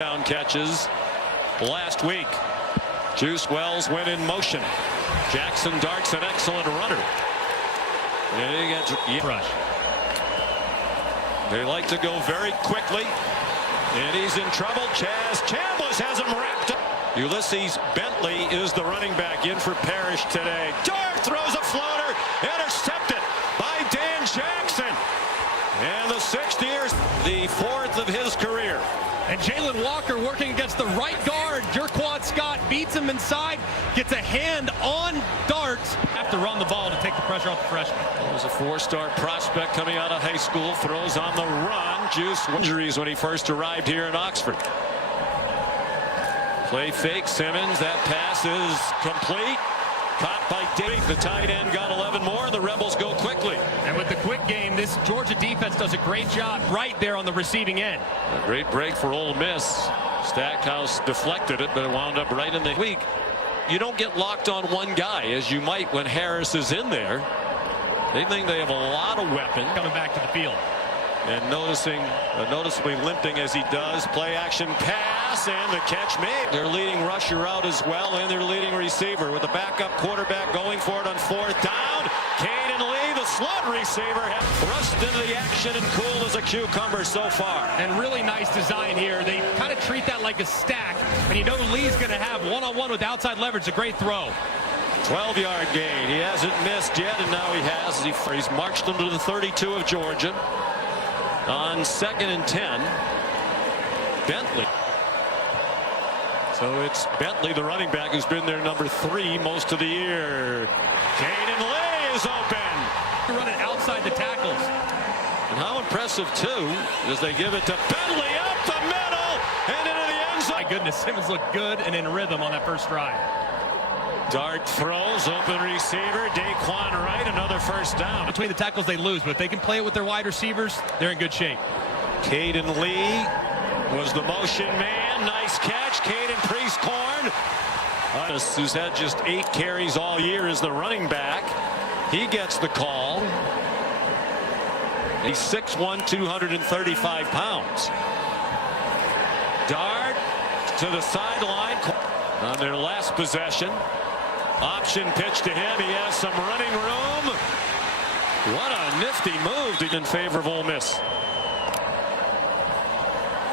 Down catches last week. Juice Wells went in motion. Jackson Dart's an excellent runner. And he gets rush. They like to go very quickly. And he's in trouble. Chaz Chambliss has him wrapped up. Ulysses Bentley is the running back in for Parrish today. Dart throws a floater. Intercepted by Dan Jackson. And the 6th year, the 4th of his career. And Jalen Walker working against the right guard. Jerquan Scott beats him inside, gets a hand on Dart. Have to run the ball to take the pressure off the freshman. He was a 4-star prospect coming out of high school. Throws on the run. Juice injuries when he first arrived here in Oxford. Play fake Simmons. That pass is complete. Caught by Dave. The tight end got 11 more. The Rebels go quickly. And with the quick game, this Georgia defense does a great job right there on the receiving end. A great break for Ole Miss. Stackhouse deflected it, but it wound up right in the week. You don't get locked on one guy as you might when Harris is in there. They think they have a lot of weapons. Coming back to the field. And noticeably limping as he does. Play action pass and the catch made. Their leading rusher out as well, and their leading receiver with the backup quarterback going for it on 4th down. Caden Lee, the slot receiver, has thrust into the action and cool as a cucumber so far. And really nice design here. They kind of treat that like a stack, and you know Lee's going to have one-on-one with outside leverage. A great throw. 12-yard gain. He hasn't missed yet, and now he has. He's marched them to the 32 of Georgia. On 2nd and 10, Bentley. So it's Bentley, the running back, who's been their number 3 most of the year. Caden Lee is open. Running outside the tackles. And how impressive, too, as they give it to Bentley up the middle and into the end zone. My goodness, Simmons looked good and in rhythm on that first drive. Dart throws, open receiver, Daquan Wright, another first down. Between the tackles they lose, but if they can play it with their wide receivers, they're in good shape. Caden Lee was the motion man. Nice catch, Caden Prieskorn, who's had just 8 carries all year, is the running back. He gets the call. He's 6'1", 235 pounds. Dart to the sideline on their last possession. Option pitch to him. He has some running room. What a nifty move in favor of Ole Miss.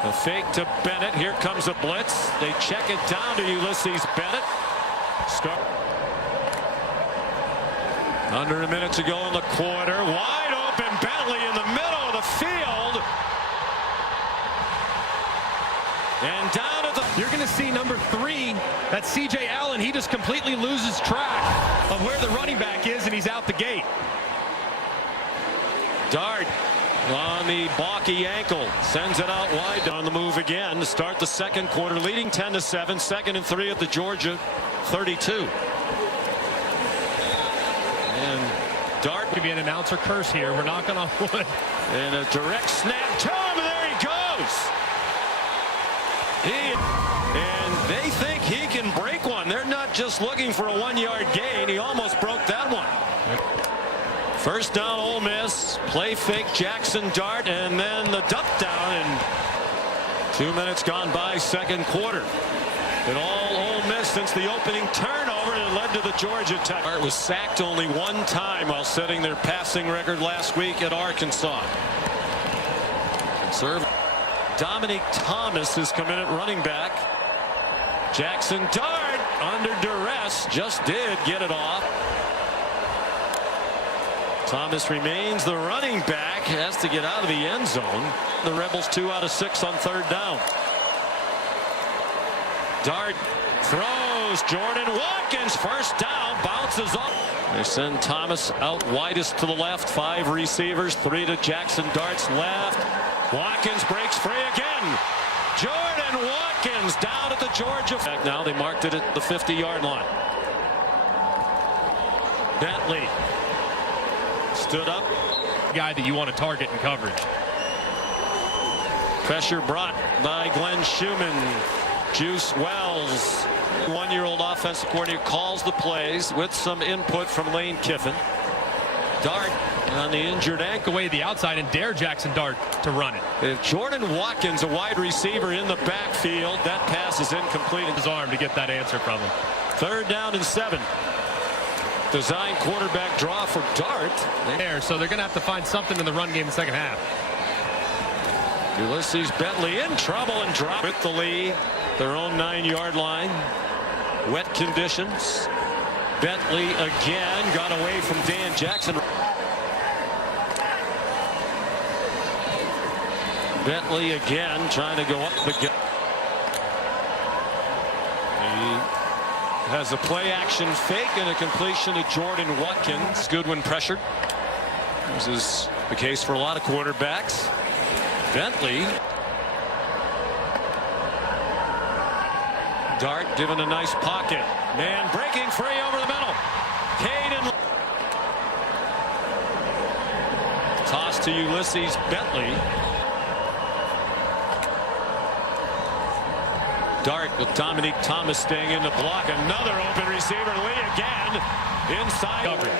The fake to Bennett. Here comes a blitz. They check it down to Ulysses Bennett. Under a minute to go in the quarter. Wide open Bentley in the middle of the field. And down at the... You're going to see number 3, that's C.J. Allen. He just completely loses track of where the running back is, and he's out the gate. Dart on the balky ankle. Sends it out wide. On the move again to start the 2nd quarter, leading 10-7. 2nd and 3 at the Georgia 32. And Dart Could be an announcer curse here. We're knocking on wood. And a direct snap to him, and there he goes. And they think he can break one. They're not just looking for a 1-yard gain. He almost broke that one. First down, Ole Miss. Play fake, Jackson Dart, and then the dump down. And 2 minutes gone by, 2nd quarter. And all Ole Miss since the opening turnover that led to the Georgia touchdown. Dart was sacked only 1 time while setting their passing record last week at Arkansas. Conservative. Dominic Thomas has come in at running back. Jackson Dart under duress just did get it off. Thomas remains the running back, has to get out of the end zone. The Rebels 2 out of 6 on 3rd down. Dart throws. Jordan Watkins first down, bounces off. They send Thomas out widest to the left. 5 receivers, 3 to Jackson Dart's left. Watkins breaks free again. Jordan Watkins down at the Georgia. Now they marked it at the 50-yard line. Bentley stood up. Guy that you want to target in coverage. Pressure brought by Glenn Schumann. Juice Wells, 1-year-old offensive coordinator, calls the plays with some input from Lane Kiffin. Dart on the injured ankle. Away the outside and dare Jackson Dart to run it. If Jordan Watkins, a wide receiver in the backfield, that pass is incomplete. His arm to get that answer from him. 3rd down and 7. Design quarterback draw for Dart. There, so they're going to have to find something in the run game in the second half. Ulysses Bentley in trouble and drop with the lead. Their own 9-yard line. Wet conditions. Bentley again got away from Dan Jackson. Bentley again trying to go up the gut. He has a play action fake and a completion to Jordan Watkins. Good when pressured. This is the case for a lot of quarterbacks. Bentley. Dart given a nice pocket. Man breaking free over the middle. Caden. Toss to Ulysses Bentley. Dart with Dominique Thomas staying in the block. Another open receiver. Lee again. Inside. Coverage.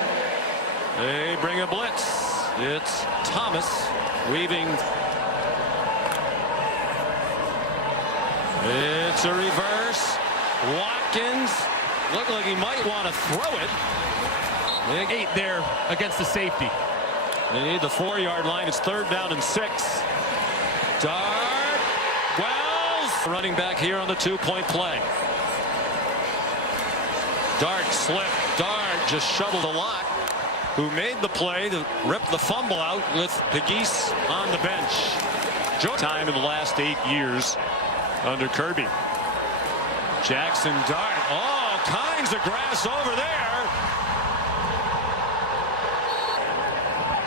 They bring a blitz. It's Thomas weaving. It's a reverse. Watkins looked like he might want to throw it. Big 8 there against the safety. They need the 4-yard line. It's 3rd down and 6. Dart. Wells running back here on the 2-point play. Dart slipped. Dart just shoveled a lot. Who made the play to rip the fumble out with Pegues on the bench. Time in the last 8 years under Kirby. Jackson Dart. All kinds of grass over there.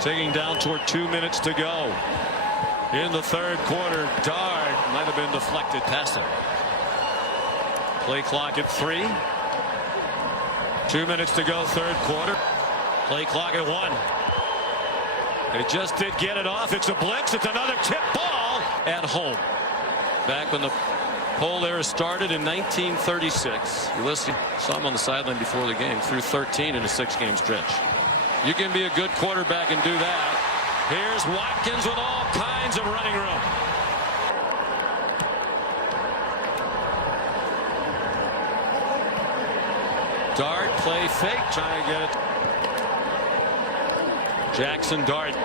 Taking down toward 2 minutes to go. In the 3rd quarter, Dart might have been deflected past him. Play clock at 3. 2 minutes to go, 3rd quarter. Play clock at 1. They just did get it off. It's a blitz. It's another tip ball at home. Back when the Pole era started in 1936. Ulysses saw him on the sideline before the game. Threw 13 in a 6-game stretch. You can be a good quarterback and do that. Here's Watkins with all kinds of running room. Dart play fake, trying to get it. Jackson Dart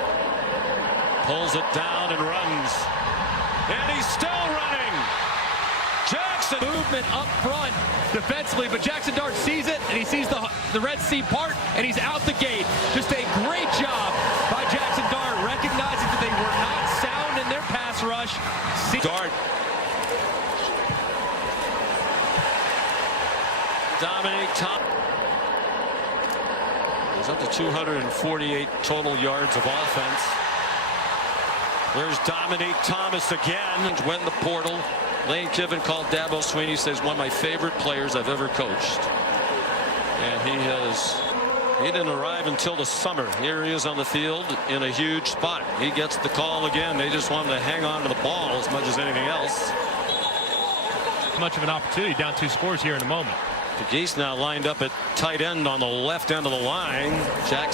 pulls it down and runs. And he's still running. Jackson Movement up front defensively, but Jackson Dart sees it and he sees the Red Sea part and he's out the gate. Just a great job by Jackson Dart, recognizing that they were not sound in their pass rush. Dart. Dominique Thomas. He's up to 248 total yards of offense. There's Dominique Thomas again. Went in the portal. Lane Kiffin called Dabo Swinney, says one of my favorite players I've ever coached. And he didn't arrive until the summer. Here he is on the field in a huge spot. He gets the call again. They just want him to hang on to the ball as much as anything else. Much of an opportunity, down 2 scores here in a moment. Pegues now lined up at tight end on the left end of the line. Jackson.